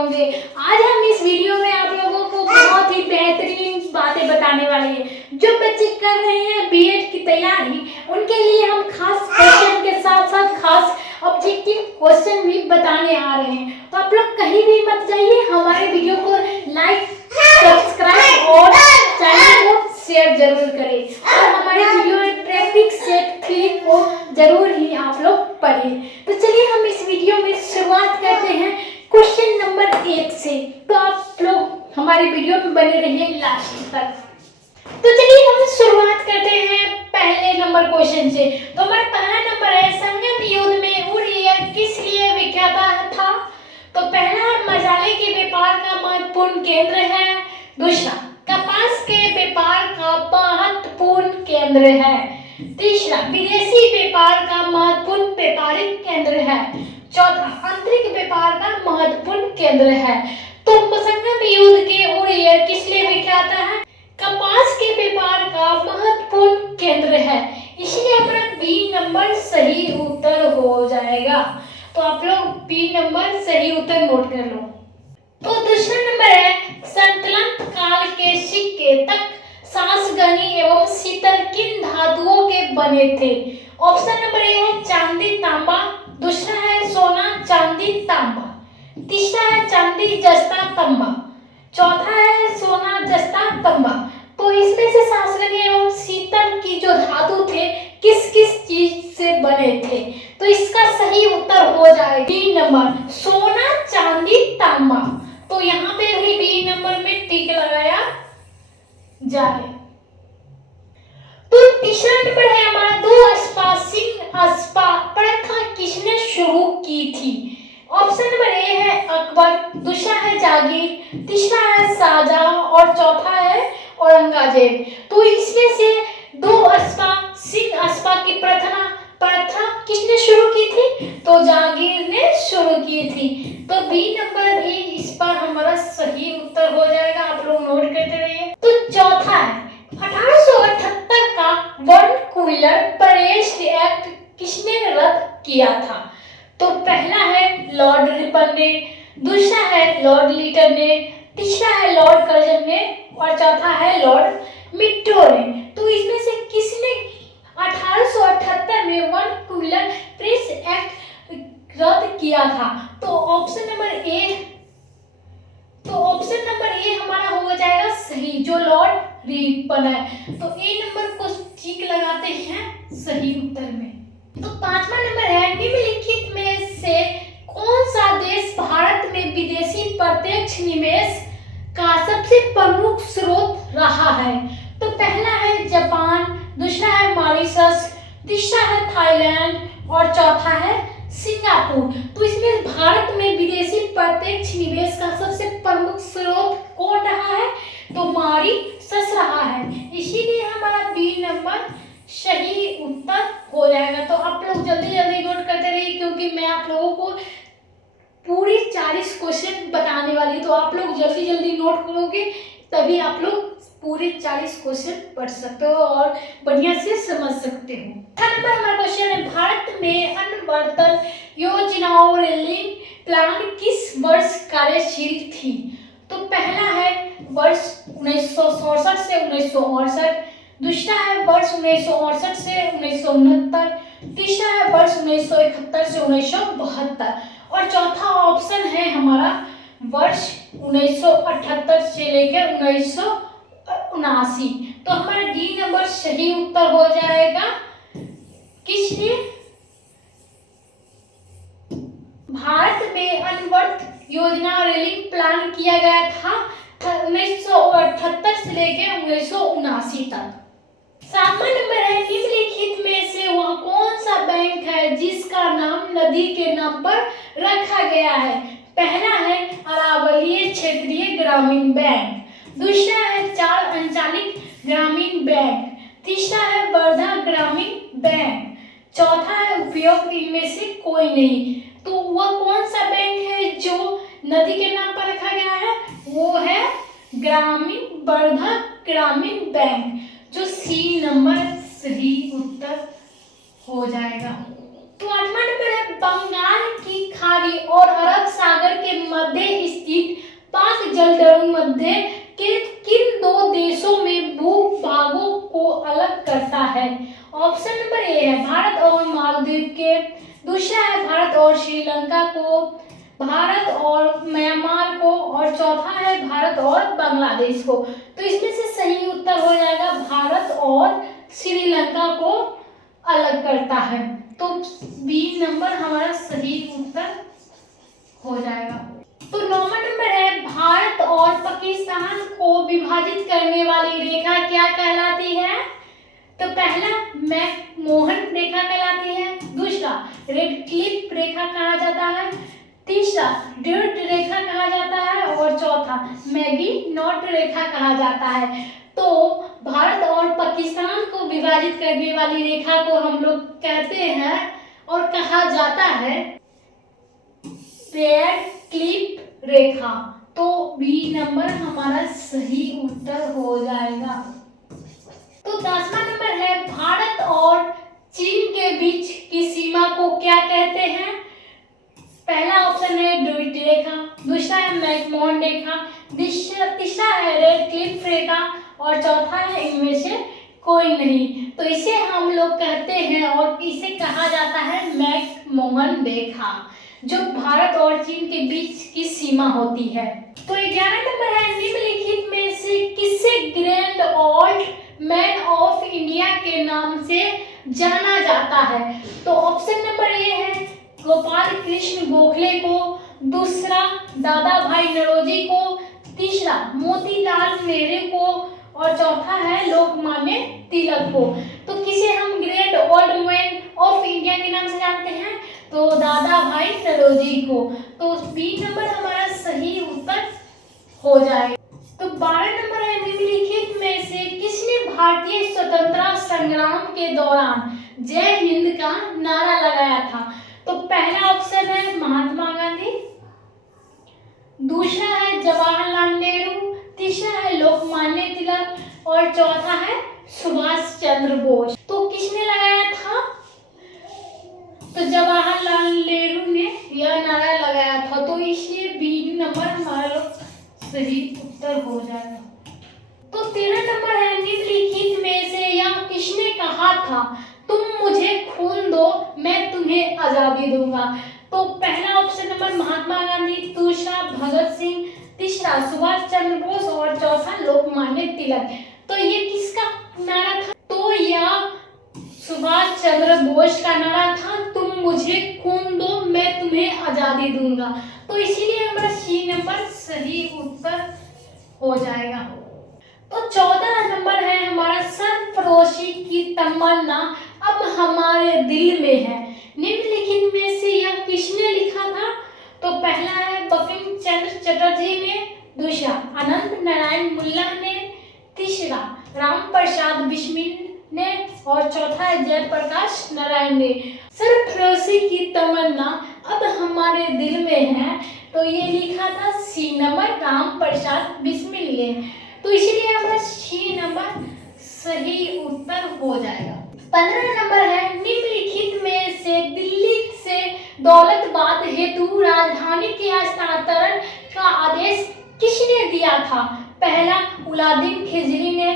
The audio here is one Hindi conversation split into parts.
होंगे। आज हम इस वीडियो में आप लोगों को बहुत ही बेहतरीन बातें बताने वाले हैं। जो बच्चे कर रहे हैं बीएड की तैयारी, उनके लिए हम खास क्वेश्चन के साथ साथ खास ऑब्जेक्टिव क्वेश्चन भी बताने आ रहे हैं। तो आप लोग कहीं भी मत जाइए, हमारे वीडियो को लाइक, सब्सक्राइब और चैनल को शेयर जरूर करें और हमारे वीडियो में ट्रैफिक सेट क्लिप को जरूर ही आप लोग पढ़ें। तो चलिए हम इस वीडियो में शुरुआत करते हैं क्वेश्चन नंबर 1 से। तो आप लोग हमारे वीडियो में बने रहिए लास्ट तक। तो चलिए हम शुरुआत करते हैं पहले नंबर क्वेश्चन से। तो हमारा पहला नंबर है, संगम युद्ध में उड़ियर किस लिए विख्यात था? तो पहला है मसाले के व्यापार का महत्वपूर्ण केंद्र है। दूसरा, कपास के व्यापार का महत्वपूर्ण केंद्र है। तीसरा, विदेशी व्यापार का महत्वपूर्ण व्यापारिक केंद्र है। चौथा, आंतरिक व्यापार का महत्वपूर्ण केंद्र है। तो संगम युद्ध के उड़ियर किस लिए विख्यात है? कपास के व्यापार का महत्वपूर्ण केंद्र है, इसलिए हमारा बी नंबर सही उत्तर हो जाएगा। तो आप लोग बी नंबर सही उत्तर नोट कर लो। तो दूसरा नंबर है, संतुलन काल के सिक्के तक सांसगनी एवं शीतल किन धातुओं के बने थे? ऑप्शन नंबर ए है चांदी तांबा, दूसरा है सोना चांदी तांबा, तीसरा है चांदी जस्ता तांबा, चौथा है सोना जस्ता तांबा। तो इसमें से सांसगनी एवं शीतल की जो धातु थे किस किस चीज से बने थे? तो इसका सही उत्तर हो जाएगा बी नंबर सोना चांदी तांबा। तो यहाँ पे भी बी नंबर में टिक लगाया जाए। तो तीसरा नंबर है हमारा, दो अस्पा प्रथा किसने शुरू की थी? ऑप्शन नंबर ए है अकबर, दूसरा है जागीर, तीसरा है शाहजहां और चौथा है औरंगजेब। तो इसमें से दो अस्पा की प्रथा किसने शुरू की थी? तो जागीर ने शुरू की थी। तो बी नंबर भी इस पर हमारा सही उत्तर हो जाएगा। आप लोग नोट करते रहिए। तो चौथा है, 1878 का वर्नकुलर परेस्ट एक्ट किसने रद्द किया था? तो पहला है लॉर्ड रिपन ने, दूसरा है लॉर्ड लीटन ने, तीसरा है लॉर्ड कर्जन ने और चौथा है लॉर्ड मिट्टो ने। तो इसमें से किसने 1878 में वर्नकुलर परेस्ट एक्ट रद्द किया था? तो ऑप्शन नंबर ए हमारा हो जाएगा सही, जो लॉर्ड रिपन है। तो ए नंबर को टिक लगाते हैं सही उत्तर में। तो पांचवा नंबर है, निम्नलिखित में से कौन सा देश भारत में विदेशी प्रत्यक्ष निवेश का सबसे प्रमुख स्रोत रहा है? तो पहला है जापान, दूसरा है मॉरिशस, तीसरा है थाईलैंड और चौथा है सिंगापुर। तो इसमें भारत में विदेशी प्रत्यक्ष निवेश का सबसे प्रमुख स्रोत कौन रहा है? तो मॉरिशस रहा है, इसीलिए हमारा बी नंबर सही उत्तर हो जाएगा। तो आप लोग जल्दी जल्दी नोट करते रहिए, क्योंकि मैं आप लोगों को पूरी 40 क्वेश्चन बताने वाली। तो आप लोग जल्दी जल्दी नोट करोगे तभी आप लोग पूरे 40 क्वेश्चन पढ़ सकते हो और बढ़िया से समझ सकते हो। नंबर हमारा क्वेश्चन है, भारत में अनवर्तन योजनाओं रेलिंग प्लान किस वर्ष कार्यशील थी? तो पहला है वर्ष 1967 से 1968, दूसरा है वर्ष 1968 से 1969, तीसरा है वर्ष 1971 से 1972 और चौथा ऑप्शन है हमारा वर्ष 1978 से लेकर 1979। तो हमारा डी नंबर सही उत्तर हो जाएगा। किसने भारत में अनवर्त योजना रेलिंग प्लान किया गया था 1978 से लेकर 1979 तक। सातवां नंबर है, निम्नलिखित में से वह कौन सा बैंक है जिसका नाम नदी के नाम पर रखा गया है? पहला है अरावलीय क्षेत्रीय ग्रामीण बैंक, दूसरा है चार अंचलिक ग्रामीण बैंक, तीसरा है वर्धा ग्रामीण बैंक, चौथा है उपयुक्त इनमें से कोई नहीं। तो वह कौन सा बैंक है जो नदी के नाम पर रखा गया है? वो है वर्धा ग्रामीण बैंक, जो सी नंबर सही उत्तर हो जाएगा। तो आठवां नंबर है, बंगाल की खाड़ी और अरब सागर के मध्य स्थित जलदरों मध्य के किन दो देशों में भूभागों को अलग करता है? ऑप्शन नंबर ए है भारत और मालदीव के, दूसरा है भारत और श्रीलंका को, भारत और म्यांमार को, और चौथा है भारत और बांग्लादेश को। तो इसमें से सही उत्तर हो जाएगा भारत और श्रीलंका को अलग करता है। तो बी नंबर हमारा सही उत्तर हो जाएगा। तो 9वां नंबर है भारत और पाकिस्तान को विभाजित करने वाली रेखा क्या कहलाती है? तो पहला मैकमोहन रेखा कहलाती है, दूसरा रेड क्लिफ रेखा कहा जाता है, तीसरा ड्यूट रेखा कहा जाता है, और चौथा मैगी नॉट रेखा कहा जाता है। तो भारत और पाकिस्तान को विभाजित करने वाली रेखा को हम लोग कहते हैं और कहा जाता है रेड क्लिफ रेखा। तो बी नंबर हमारा सही उत्तर हो जाएगा। तो 10वां नंबर है भारत और चीन के बीच की सीमा को क्या कहते हैं? पहला ऑप्शन है ड्यूट रेखा, दूसरा है मैकमोहन रेखा, तीसरा है रेड क्लिफ रेखा, और चौथा है इनमें से कोई नहीं। तो इसे हम लोग कहते हैं और इसे कहा जाता है मैकमोहन रेखा, जो भारत और चीन के बीच की सीमा होती है। तो 11 नंबर है निम्नलिखित में से किसे grand old man of India के नाम से जाना जाता है? तो ऑप्शन नंबर ए है गोपाल कृष्ण गोखले को, दूसरा दादा भाई नौरोजी को, तीसरा मोतीलाल नेहरू को, और चौथा है लोकमान्य तिलक को। तो किसे हम great old man of India के नाम से जानते हैं? तो दादा भाई नौरोजी को। तो बी नंबर हमारा सही उत्तर हो जाएगा। तो 12 नंबर है निम्नलिखित में से किसने भारतीय स्वतंत्रता संग्राम के दौरान जय हिंद का नारा लगाया था? तो पहला ऑप्शन है महात्मा गांधी, दूसरा है जवाहरलाल नेहरू, तीसरा है लोकमान्य तिलक, और चौथा है सुभाष चंद्र बोस। तो किसने लगाया था? तो जवाहरलाल नेहरू ने यह नारा लगाया था। तो इसलिए बी नंबर हमारा सही उत्तर हो जाएगा। तो 13 नंबर है निम्नलिखित में से यह किसने कहा था तुम मुझे खून दो मैं तुम्हें आजादी दूंगा? तो पहला ऑप्शन नंबर महात्मा गांधी, दूसरा भगत सिंह, तीसरा सुभाष चंद्र बोस, और चौथा लोकमान्य तिलक। तो ये किसका नारा था? तो यह सुभाष चंद्र बोस का नारा था, तुम मुझे खून दो मैं तुम्हें आजादी दूंगा। तो इसीलिए हमारा सी नंबर सही उत्तर हो जाएगा। तो 14 नंबर है हमारा सरफरोशी की तमन्ना अब हमारे दिल में है। निम्नलिखित में से यह किसने लिखा था? तो पहला है बंकिम चंद्र चटर्जी ने, दूसरा अनंत नारायण मुल्ला ने, तीसरा राम प्रसाद बिस्मिल ने, और चौथा है जयप्रकाश नारायण ने। सरफरोशी की तमन्ना अब हमारे दिल में है, तो ये लिखा था सी नंबर राम प्रसाद बिस्मिल ने। तो इसलिए हमारा सी नंबर सही उत्तर हो जाएगा। 15 नंबर है निम्नलिखित में से दिल्ली से दौलताबाद हेतु राजधानी के हस्तांतरण का आदेश किसने दिया था? पहला उलादीन खिलजी ने,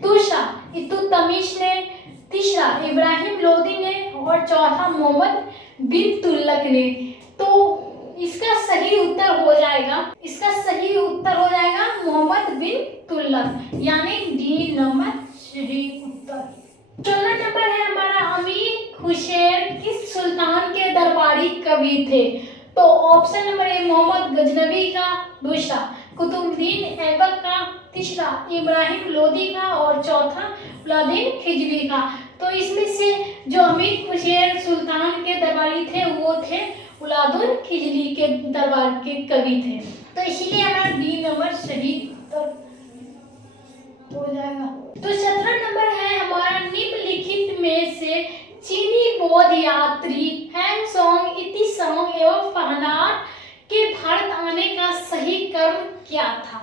दूसरा इल्तुतमिश ने, तीसरा इब्राहिम लोदी ने, और चौथा मोहम्मद बिन तुगलक ने। तो इसका सही उत्तर हो जाएगा मोहम्मद बिन तुगलक, यानी डी नंबर सही उत्तर। 16 नंबर है हमारा अमीर खुसैर किस सुल्तान के दरबारी कवि थे? तो option number A Mohammad Ghaznavi का, दूसरा कुतुबुद्दीन ऐबक का, तीसरा इब्राहिम लोदी का, और चौथा उलादीन खिलजी का। तो इसमें से जो अमीर खुसैर सुल्तान के दरबारी थे वो थे उलादीन खिलजी के दरबार के कवि थे। तो इसीलिए हमारा डी नंबर सही उत्तर हो जाएगा। तो 17 नंबर है हमारा निम्नलिखित में से चीनी बौद्ध यात्री हैंगसोंग इतिसोंग एवं फहनार के भारत आने का सही क्रम क्या था?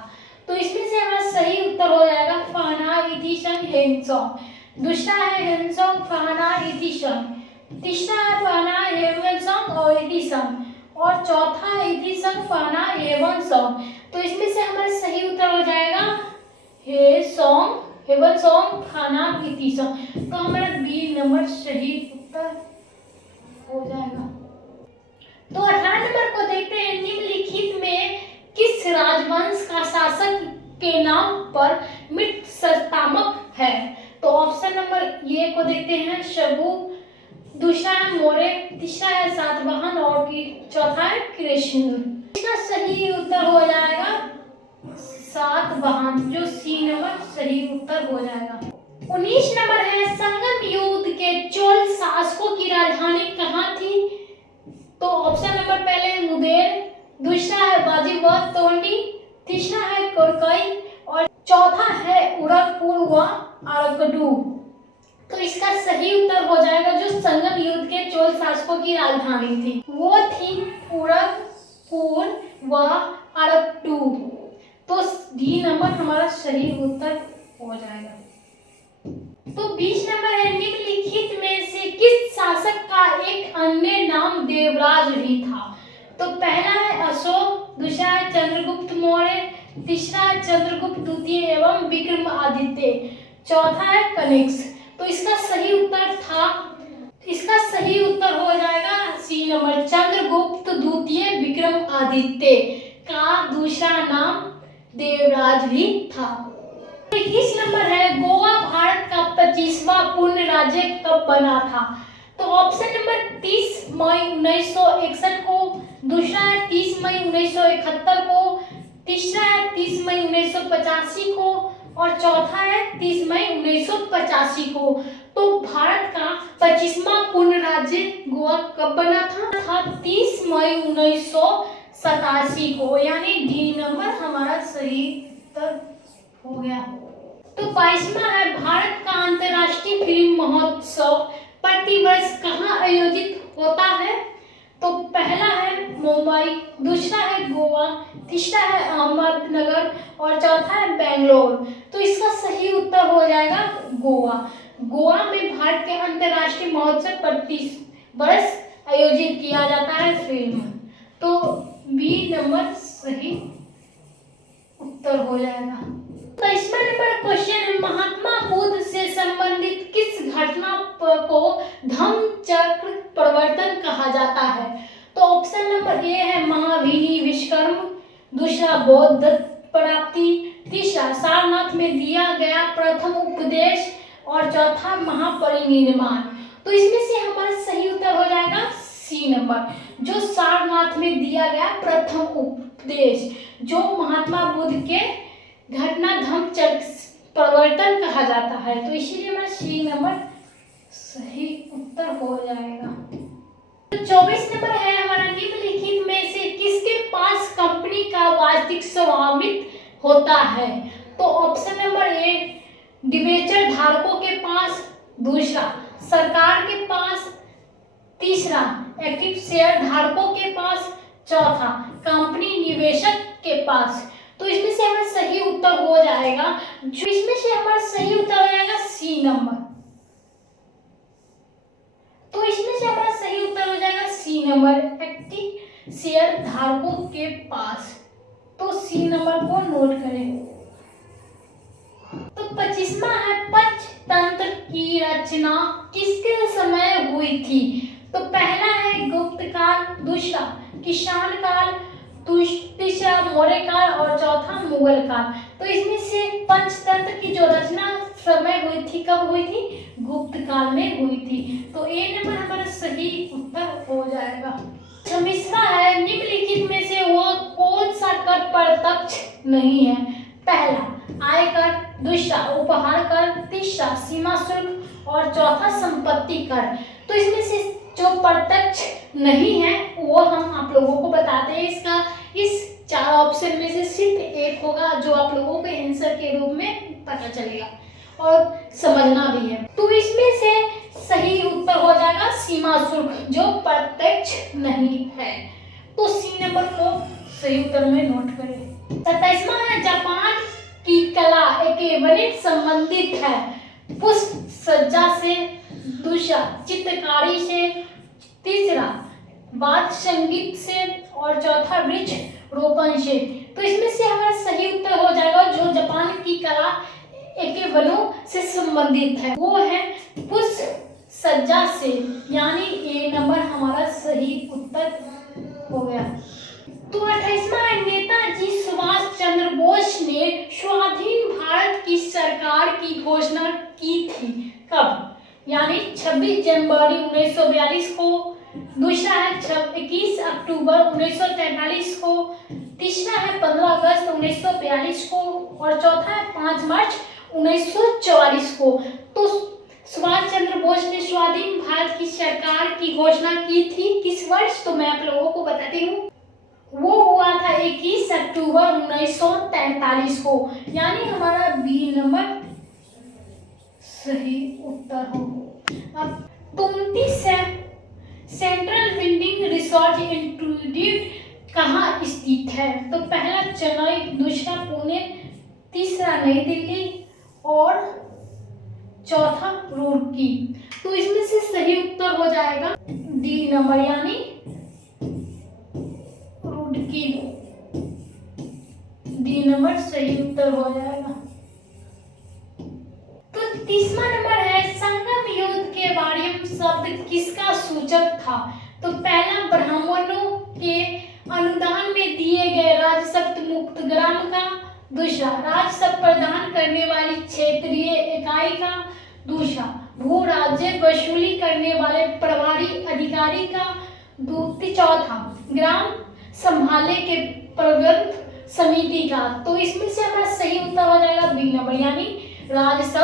तो इसमें से हमारा सही उत्तर हो जाएगा फहनार इतिसोंग हैंगसोंग, दूसरा है हैंगसोंग फहनार इतिसोंग, तीसरा है फहनार हैंगसोंग और इतिसोंग, और चौथा है इतिसोंग फहनार हैंगसोंग। तो इसमें से हमारा सही उत्तर हो जाएगा हेवन सॉन्ग खाना इति सॉन्ग। तो हमारा बी नंबर सही उत्तर हो जाएगा। तो 18 नंबर को देखते हैं, निम्नलिखित में किस राजवंश का शासक के नाम पर मृत्सतामक है? तो ऑप्शन नंबर ए को देखते हैं, शबू, दूसरा है मौर्य, तीसरा है सातवाहन और चौथा है कृष्ण। इसका सही उत्तर हो जाएगा सातवाहन, जो सी नंबर सही उत्तर हो जाएगा। 19 नंबर है, संगम युद्ध के चोल शासकों की राजधानी कहाँ थी? तो ऑप्शन नंबर पहले मुदेर, दूसरा है बाजीवत तोंडी, तीसरा है कोरकई और चौथा है उरकपुर व अरकडू। तो इसका सही उत्तर हो जाएगा जो संगम युद्ध के चोल शासकों की राजधानी थी वो थी उरकपुर व अरकडू। तो डी नंबर हमारा सही उत्तर हो जाएगा। तो 20 नंबर है, निम्नलिखित में से किस शासक का एक अन्य नाम देवराज भी था? तो पहला है अशोक, दूसरा है चंद्रगुप्त मौर्य, तीसरा है चंद्रगुप्त द्वितीय एवं विक्रमादित्य, चौथा है कनिष्क। तो इसका सही उत्तर हो जाएगा सी नंबर, चंद्रगुप्त द्वितीय विक्रमादित्य का दूसरा नाम देवराज भी था। 21 नंबर है, गोवा भारत का 25वां पूर्ण राज्य कब बना था? तो ऑप्शन नंबर 30 मई 1961 को, दूसरा है 30 मई 1971 को, तीसरा है 30 मई 1985 को और चौथा है 30 मई 1985 को। तो भारत का 25वां पूर्ण राज्य गोवा कब बना था 30 मई 1987 को, यानी डी नंबर हमारा सही उत्तर हो गया। तो 22वां है, भारत का अंतर्राष्ट्रीय फिल्म महोत्सव प्रतिवर्ष कहाँ आयोजित होता है? तो पहला है मुंबई, दूसरा है गोवा, तीसरा है अहमदनगर और चौथा है बेंगलोर। तो इसका सही उत्तर हो जाएगा गोवा। गोवा में भारत के अंतर्राष्ट्रीय महोत्सव प्रति वर्ष आयोजित किया जाता है फिल्म। तो बी नंबर सही उत्तर हो जाएगा। 23वां नंबर क्वेश्चन, महात्मा बुद्ध से संबंधित किस घटना को धम्म चक्र प्रवर्तन कहा जाता है? तो ऑप्शन नंबर ए है महावीरी विश्वकर्म, दूसरा बौद्ध प्राप्ति, तीसरा सारनाथ में दिया गया प्रथम उपदेश और चौथा महापरिनिर्वाण। तो इसमें से हमारा सही उत्तर हो जाएगा सी नंबर, जो सारनाथ में दिया गया प्रथम उपदेश, जो महात्मा बुद्ध के घटना धम्म चक्र प्रवर्तन कहा जाता है। तो इसीलिए हमारा सी नंबर सही उत्तर हो जाएगा। तो 24 नंबर है हमारा, निम्नलिखित में से किसके पास कंपनी का वार्षिक स्वामित्व होता है? तो ऑप्शन नंबर ए डिबेंचर धारकों के पास, दूसरा सरकार के पास, तीसरा एक्टिव शेयर धारकों के पास, चौथा कंपनी निवेशक के पास। तो इसमें से हमारा सही उत्तर हो जाएगा, जो इसमें से हमारा सही उत्तर हो जाएगा सी नंबर। तो इसमें से हमारा सही उत्तर हो जाएगा सी नंबर, एक्टिव शेयर धारकों के पास। तो सी नंबर को नोट करें। तो 25वां है, पंचतंत्र की रचना किसके समय हुई थी? तो पहला है गुप्त काल, दूसरा किसान काल, तीसरा मौर्य काल और चौथा मुगल काल। तो इसमें से पंचतंत्र की जो रचना समय हुई थी, कब हुई थी? गुप्त काल में हुई थी। तो ए नंबर हमारा सही उत्तर हो जाएगा। 26वां है, निम्नलिखित में से वह कौन सा कर प्रत्यक्ष नहीं है? पहला आयकर, दूसरा उपहार कर, तीसरा सीमा शुल्क और चौथा संपत्ति कर। तो इसमें से जो प्रत्यक्ष नहीं है वो हम आप लोगों को बताते हैं। इसका इस 4 ऑप्शन में से सिर्फ एक होगा जो आप लोगों को आंसर के रूप में पता चलेगा और समझना भी है। तो इसमें से सही उत्तर हो जाएगा सीमा शुल्क, जो प्रत्यक्ष नहीं है। तो सी नंबर को सही उत्तर में नोट करें। 27वां है, जापान की कला एक वनिक संबंधित है। पुष्प सज्जा से, दूसरा चित्रकारी से, तीसरा वाद्य संगीत से और चौथा वृक्ष रोपण से। तो इसमें से हमारा सही उत्तर हो जाएगा जो जापान की कला के वनों से संबंधित है, वो है पुष्प सज्जा से, यानी ए नंबर हमारा सही उत्तर हो गया। तो 28वां नेताजी सुभाष चंद्र बोस ने स्वाधीन भारत की सरकार की घोषणा की थी कब? यानी 26 जनवरी 1942 को, दूसरा है 21 अक्टूबर 1943 को, तीसरा है 15 अगस्त 1942 को और चौथा है 5 मार्च 1944 को। तो सुभाष चंद्र बोस ने स्वाधीन भारत की सरकार की घोषणा की थी किस वर्ष? तो मैं आप लोगों को बताती हूँ, वो हुआ था 21 अक्टूबर 1943 को, यानी हमारा बी नंबर सही उत्तर हो। अब 29 सेंट्रल विंडिंग रिसोर्ट इंस्टीट्यूट कहाँ स्थित है? तो पहला चेन्नई, दूसरा पुणे, तीसरा नई दिल्ली और चौथा रुड़की। तो इसमें से सही उत्तर हो जाएगा डी नंबर, यानी रुड़की। डी नंबर सही उत्तर हो जाएगा। तो 30वां नंबर है संगम युद्ध के बारे शब्द किसका सूचक था? तो पहला ब्राह्मणों के अनुदान में दिए गए राजस्व मुक्त ग्राम का, दूसरा राजस्व प्रदान करने वाली क्षेत्रीय इकाई का, दूसरा भू राज्य वसूली करने वाले प्रभारी अधिकारी का, चौथा ग्राम संभाले के प्रबंध समिति का। तो इसमें से हमारा सही उत्तर हो जाएगा बी नंबर, यानी राजस्व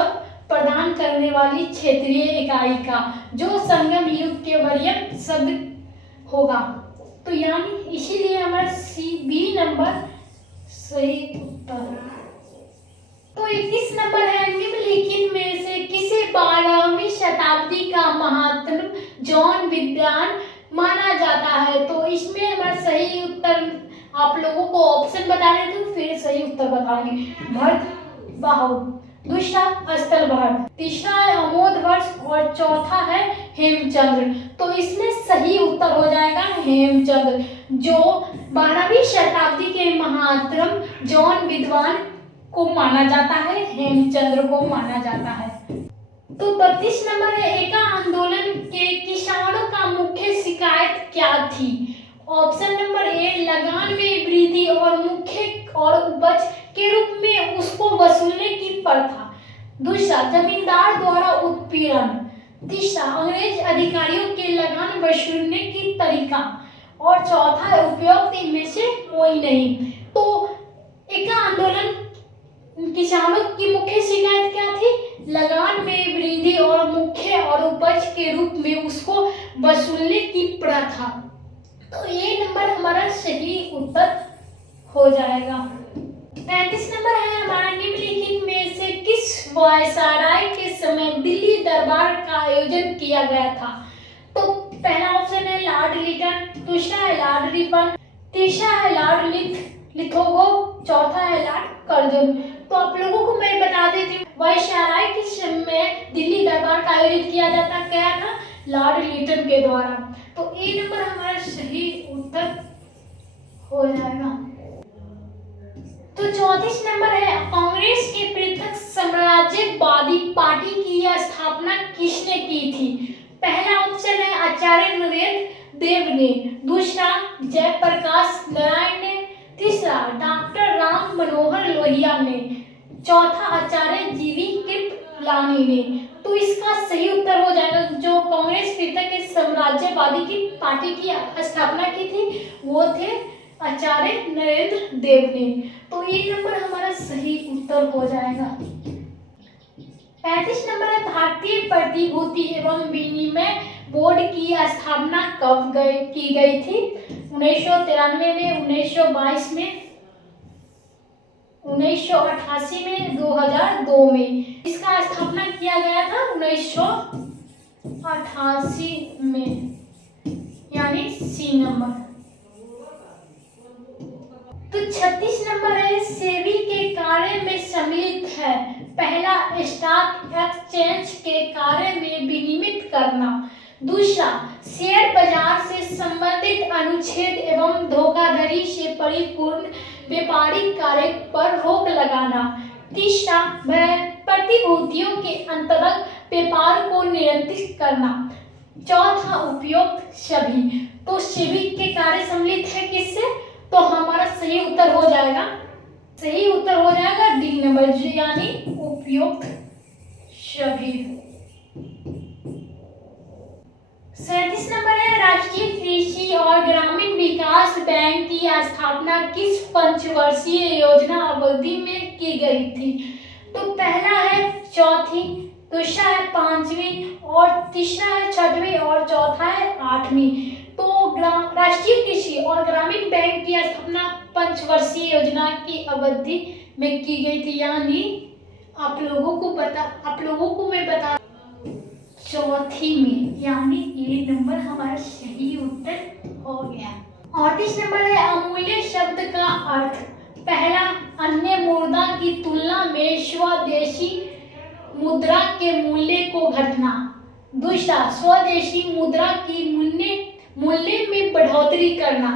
प्रदान करने वाली क्षेत्रीय इकाई का, जो संगम युग के वरीय शब्द होगा। तो यानी इसीलिए हमारा सी बी नंबर सही उत्तर। तो 21 नंबर है निम्नलिखित में से किसे 12वीं शताब्दी का महात्मा जॉन विद्वान माना जाता है? तो इसमें हमारा सही उत्तर आप लोगों को ऑप्शन बता देती हूँ, फिर सही उत्तर बताएंगे। भरतबाहु, दूसरा स्थलभट्ट, तीसरा है अमोधवर्ष और चौथा है हेमचंद्र। तो इसमें सही उत्तर हो जाएगा हेमचंद्र, जो 12वीं शताब्दी के महात्मा जॉन विद्वान को माना जाता है, हेमचंद्र को माना जाता है। तो 32 नंबर है एका आंदोलन के किसानों का मुख्य शिकायत क्या थी? ऑप्शन नंबर ए लगान में वृद्धि और मुख्य और उपज के रूप में उसको वसूलने की प्रथा, दूसरा जमींदार द्वारा उत्पीड़न, तीसरा अंग्रेज अधिकारियों के लगान वसूलने की तरीका और चौथा उपयुक्त इनमें से कोई नहीं। तो एका आंदोलन किसानों की मुख्य शिकायत क्या थी? लगान में वृद्धि और मुख्य और उपज के रूप में उसको वसूलने की प्रथा। तो ये नंबर हमारा सही उत्तर हो जाएगा। 35 नंबर है हमारा निम्नलिखित में से किस वायसराय के समय दिल्ली दरबार का आयोजन किया गया था? तो पहला ऑप्शन है लॉर्ड लिटन, दूसरा है लॉर्ड रिपन, तीसरा है लॉर्ड लिथोगो, चौथा है लॉर्ड कर्जन। तो आप लोगों को मैं बता देती हूँ, वायसराय के समय दिल्ली दरबार का आयोजन किया जाता क्या था? लॉर्ड लिटन के द्वारा। तो ए नंबर हमारा सही उत्तर हो जाएगा। तो 34 नंबर है कांग्रेस के पृथक साम्राज्यवादी पार्टी की स्थापना किसने की थी? पहला ऑप्शन है आचार्य नरेंद्र देव ने, दूसरा जयप्रकाश नारायण ने, तीसरा डॉक्टर राम मनोहर लोहिया ने, चौथा आचार्य जीवी कृपलानी ने। तो इसका सही उत्तर हो जाएगा जो कांग्रेस पृथक के साम्राज्यवादी की पार्टी की स्थापना की थी वो थे आचार्य नरेंद्र देव ने। तो ये नंबर हमारा सही उत्तर हो जाएगा। 35 नंबर है भारतीय प्रतिभूति एवं विनिमय बोर्ड की स्थापना कब की गई थी? 1993 में, 1922 में, 1988 में, 2002 में। इसका स्थापना किया गया था 1988 में, यानी सी नंबर। तो 36 नंबर है सेबी के कार्य में सम्मिलित है। पहला स्टॉक एक्सचेंज के कार्य में विनियमित करना, दूसरा शेयर बाजार से संबंधित अनुच्छेद एवं धोखाधड़ी से परिपूर्ण व्यापारिक कार्य पर रोक लगाना। तीसरा, प्रतिभूतियों के अंतर्गत व्यापार को नियंत्रित करना। चौथा, उपयुक्त सभी। तो सेबी के कार्य सम्मिलित है किससे? तो हमारा सही उत्तर हो जाएगा डी नंबर, यानी उपयुक्त सभी। 37 नंबर है, राष्ट्रीय कृषि और ग्रामीण विकास बैंक की स्थापना किस पंचवर्षीय योजना अवधि में की गई थी? तो पहला है चौथी, दूसरा है पांचवी, और तीसरा है छठवीं, और चौथा है आठवीं। तो राष्ट्रीय कृषि और ग्रामीण बैंक की स्थापना पंचवर्षीय योजना की अवधि में की गई थी, यानी आप लोगों को मैं बता चौथी में, यानी ए नंबर हमारा सही उत्तर हो गया। 38 नंबर है, अमूल्य शब्द का अर्थ। पहला, अन्य मुद्रा की तुलना में स्वदेशी मुद्रा के मूल्य को घटना। दूसरा, स्वदेशी मुद्रा की मूल्य में बढ़ोतरी करना।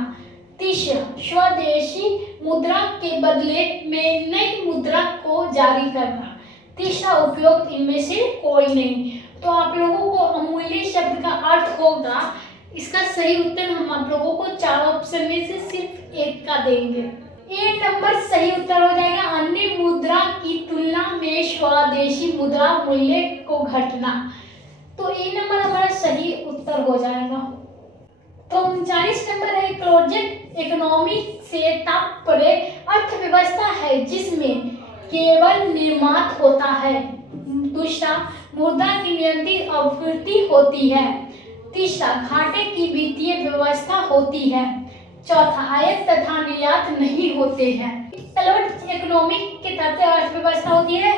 तीसरा, स्वदेशी मुद्रा के बदले में नई मुद्रा को जारी करना। तीसरा, उपयुक्त इनमें से कोई नहीं। तो आप लोगों को अमूल्य शब्द का अर्थ होगा, इसका सही उत्तर हम आप लोगों को 4 ऑप्शन में से सिर्फ एक का देंगे। ए नंबर सही उत्तर हो जाएगा, अन्य मुद्रा की तुलना में स्वदेशी मुद्रा मूल्य को घटना। तो ए नंबर हमारा सही उत्तर हो जाएगा। तो 39 नंबर है, प्रोजेक्ट इकोनॉमी से तात्पर्य अर्थव्यवस्था है जिसमें केवल निर्यात होता है। दूसरा, मुद्रा की नियंत्रित आपूर्ति होती है। तीसरा, घाटे की वित्तीय व्यवस्था होती है। चौथा, आयात तथा निर्यात नहीं होते हैं। इकोनॉमिक के तहत अर्थव्यवस्था होती है,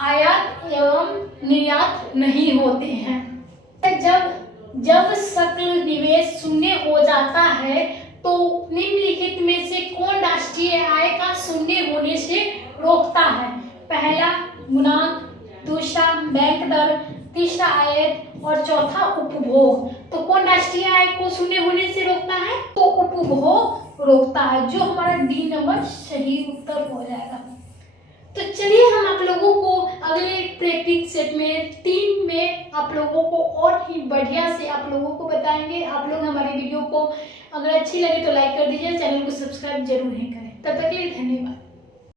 आयात एवं निर्यात नहीं होते हैं। जब सकल निवेश शून्य हो जाता है तो निम्नलिखित में से कौन राष्ट्रीय आय का शून्य होने से रोकता है? पहला, गुणांक, दूसरा बैंक दर, तीसरा आयात, और चौथा उपभोग। तो कौन राष्ट्रीय आय को शून्य होने से रोकता है? तो उपभोग रोकता है, जो हमारा डी नंबर सही उत्तर हो जाएगा। तो चलिए हम आप लोगों को अगले प्रैक्टिस सेट में 3 में आप लोगों को और ही बढ़िया से आप लोगों को बताएंगे। आप लोग हमारे वीडियो को अगर अच्छी लगे तो लाइक कर दीजिए, चैनल को सब्सक्राइब जरूर ही करें। तब तक के लिए धन्यवाद।